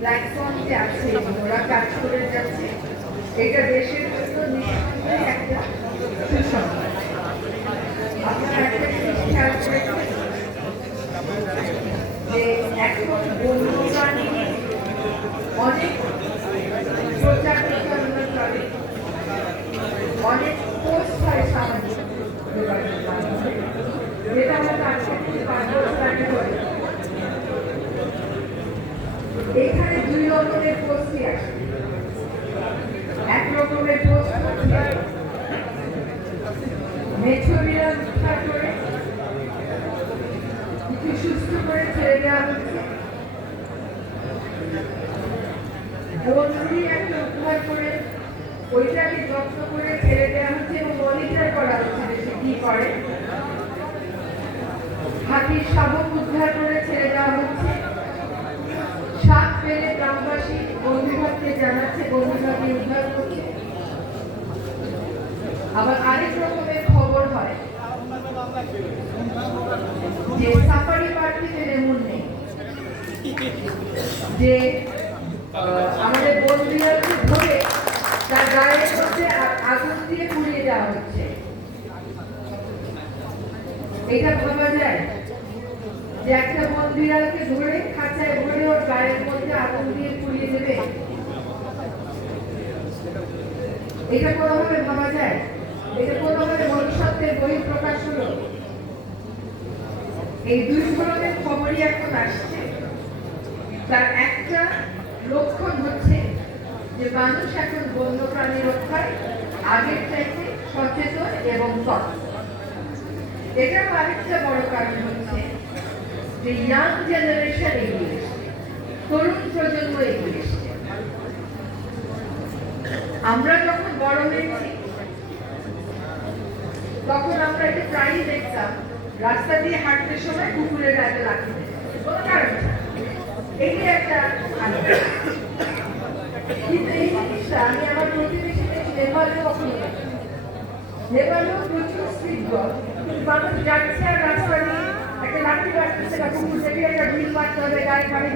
Platform যে আছে ওরা কাজ করে যাচ্ছে, এটা দেশের জন্য নিঃসন্দেহে একটা সুসংবাদ। আপনারা একটা জিনিস খেয়াল করেছেন যে এখন বন্যপ্রাণী অনেক প্রচার প্রচারণা চলে, অনেক পোস্ট হয় সামাজিক যোগাযোগ মাধ্যমে, যেটা আমরা আজকে থেকে 5 বছর আগে করি। এখানে দুই রকমের পোস্টই আসে। এক রকমের পোস্ট হচ্ছে মেছো বিড়াল উদ্ধার করে কিছু সুস্থ করে ছেড়ে দেওয়া হচ্ছে, বন্দি একটা উদ্ধার করে ওইটাকে যত্ন করে ছেড়ে দেওয়া হচ্ছে এবং মনিটর করা হচ্ছে যে সে কি করে। হাতির শাবক উদ্ধার করে ছেড়ে দেওয়া হচ্ছে, সাপ পেলে গ্রামবাসী বন্ধুভাবকে জানাচ্ছে, বন্ধুভাবকে উদ্ধার করছে। আবার আরেক রকমের খবর হয় যে সাফারি পার্টিতে যেমন নেই, যে আমাদের বন্ধুদেরকে ধরে তার গায়ের মধ্যে আগুন দিয়ে পুড়িয়ে দেওয়া হচ্ছে। এটা ভাবা যায় যে একটা বন বিড়ালকে ধরে খাঁচায় ভরে ওর গায়ের মধ্যে আগুন দিয়ে পুড়িয়ে দেবে? এটা কোনোভাবে ভাবা যায়? এটা কোনোভাবে মনুষ্যত্বের বহিঃপ্রকাশ হলো? এই দুই ধরনের খবরই এখন আসছে। তার একটা লক্ষণ হচ্ছে যে মানুষ এখন বন্যপ্রাণী রক্ষায় আগের চাইতে সচেতন এবং তৎপর। এটার আরেকটা বড় কারণ হচ্ছে যে ইয়াং জেনারেশন এগিয়ে এসছে, তরুণ প্রজন্ম এগিয়ে এসছে। আমরা যখন বড় হয়েছি তখন আমরা এটা প্রায়ই দেখতাম, রাস্তা দিয়ে হাঁটতে সময় কুকুরের গায়ে লাঠি দিত, কোনো কারণ এটি একটা। কিন্তু এই জিনিসটা আমি আমার প্রতিবেশী দেশ নেপালেও কখনো দেখি। নেপালেও প্রচুর স্ট্রিটবল, মানুষ যাচ্ছে আর রাস্তা দিয়ে একটা লাঠি কাটতেছে বা কুকুর থেকে একটা ঢিল মারতে হবে, গায়ে পানি